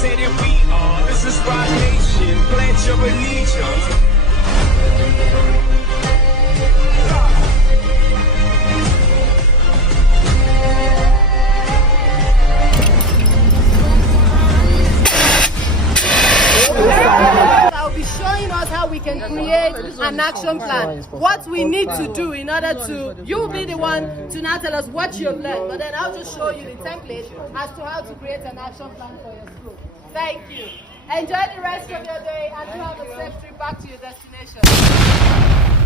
say that we are. This is Rock Nation. Pledge your allegiance. I'll be showing us how we can create an action plan, what we need to do in order to, you'll be the one to now tell us what you've learned, but then I'll just show you the template as to how to create an action plan for your school. Thank you. Enjoy the rest of your day and have a safe trip back to your destination.